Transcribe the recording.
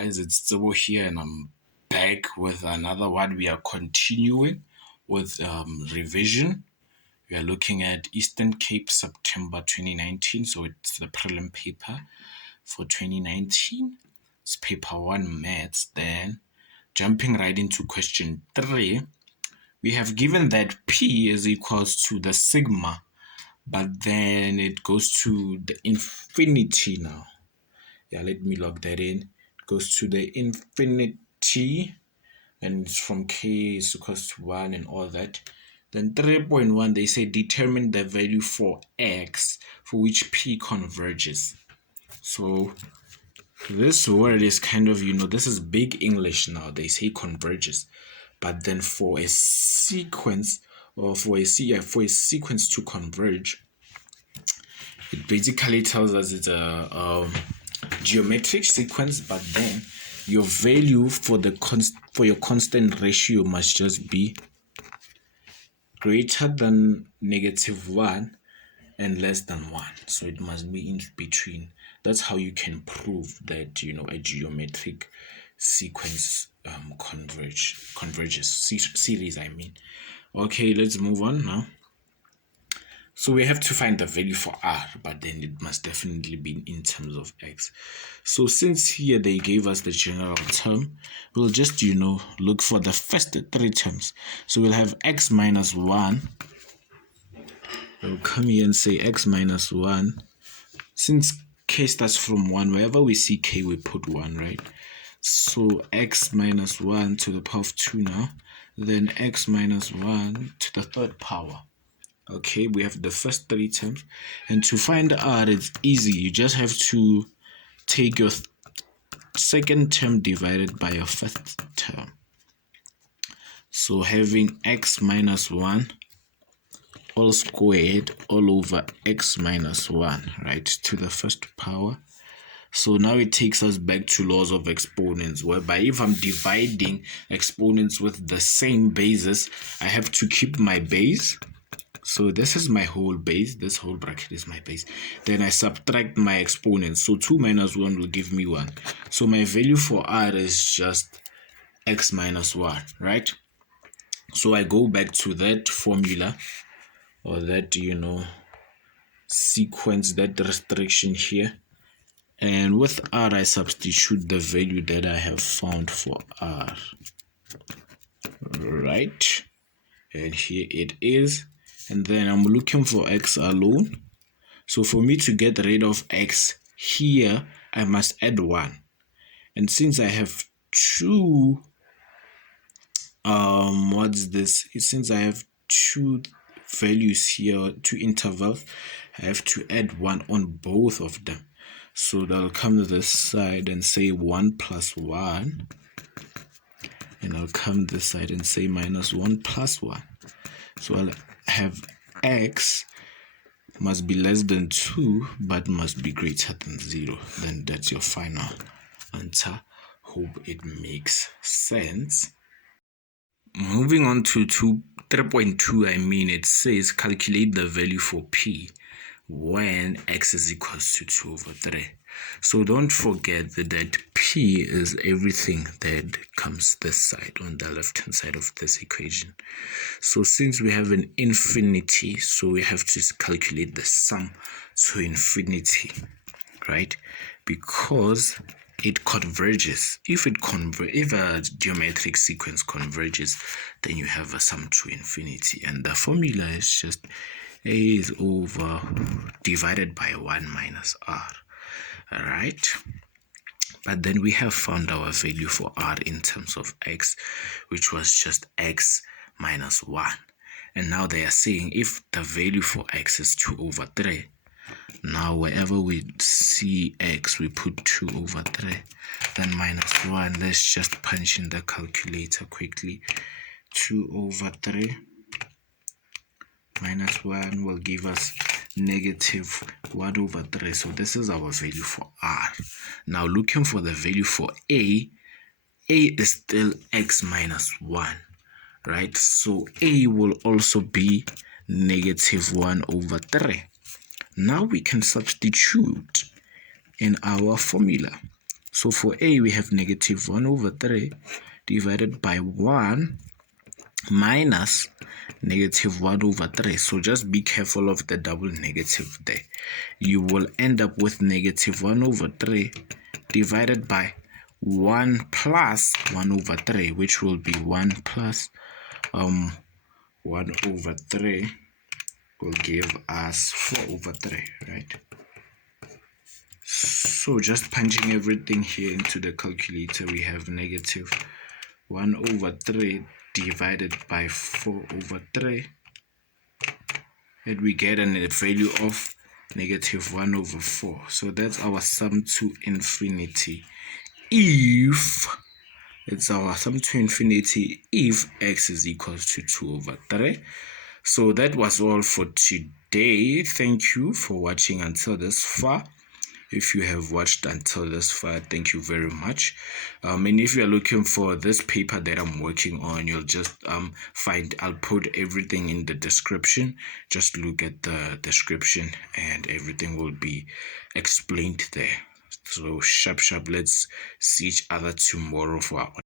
Guys, it's Tsebo here, and I'm back with another one. We are continuing with revision. We are looking at Eastern Cape September 2019, so it's the prelim paper for 2019. It's paper 1 maths. Then jumping right into question 3, we have given that P is equals to the sigma, but then it goes to the infinity now. Yeah, let me log that in. It goes to the infinity, and it's from k is equals to 1 and all that. Then 3.1, they say determine the value for x for which p converges. So this word is kind of, this is big English now. They say converges, but then for a sequence, or for a sequence to converge, it basically tells us it's a geometric sequence, but then your value for your constant ratio must just be greater than -1 and less than 1. So it must be in between. That's how you can prove that a geometric sequence converges series, I mean. Okay, let's move on now. So we have to find the value for r, but then it must definitely be in terms of x. So since here they gave us the general term, we'll just, look for the first 3 terms. So we'll have x minus 1. We'll come here and say x minus 1. Since k starts from 1, wherever we see k, we put 1, right? So x minus 1 to the power of 2 now. Then x minus 1 to the 3rd power. Okay, we have the first 3 terms, and to find r, it's easy. You just have to take your second term divided by your first term. So having x minus 1 all squared all over x minus 1, right, to the 1st power. So now it takes us back to laws of exponents, whereby if I'm dividing exponents with the same bases, I have to keep my base. So this is my whole base. This whole bracket is my base. Then I subtract my exponents. So 2 minus 1 will give me 1. So my value for r is just x minus 1, right? So I go back to that formula, or that, sequence, that restriction here. And with r, I substitute the value that I have found for r, right? And here it is. And then I'm looking for x alone. So for me to get rid of x here, I must add 1. And since I have 2, since I have 2 values here, 2 intervals, I have to add 1 on both of them. So I'll come to this side and say 1 plus 1. And I'll come this side and say minus 1 plus 1. So I'll have x must be less than 2, but must be greater than 0. Then that's your final answer. Hope it makes sense. Moving on to 3.2, it says calculate the value for p when x is equals to 2 over 3. So don't forget that p is everything that comes this side, on the left-hand side of this equation. So since we have an infinity, so we have to calculate the sum to infinity, right? Because it converges. If a geometric sequence converges, then you have a sum to infinity, and the formula is just a is over divided by 1 minus r. All right, but then we have found our value for r in terms of x, which was just x minus 1. And now they are saying if the value for x is 2 over 3, now wherever we see x, we put 2 over 3, then minus 1. Let's just punch in the calculator quickly. 2 over 3 minus 1 will give us -1 over 3. So this is our value for r. Now looking for the value for a is still x minus 1, right? So a will also be -1 over 3. Now we can substitute in our formula. So for a, we have negative 1 over 3 divided by 1 minus negative 1 over 3. So just be careful of the double negative there. You will end up with negative 1 over 3 divided by 1 plus 1 over 3, which will be 1 plus 1 over 3 will give us 4 over 3, right? So just punching everything here into the calculator, we have negative 1 over 3 divided by 4 over 3, and we get a value of negative 1 over 4. So that's our sum to infinity. If it's our sum to infinity if x is equals to 2 over 3. So that was all for today. Thank you for watching until this far. If you have watched until this far, thank you very much. And if you're looking for this paper that I'm working on, you'll just I'll put everything in the description. Just look at the description and everything will be explained there. So sharp, let's see each other tomorrow for our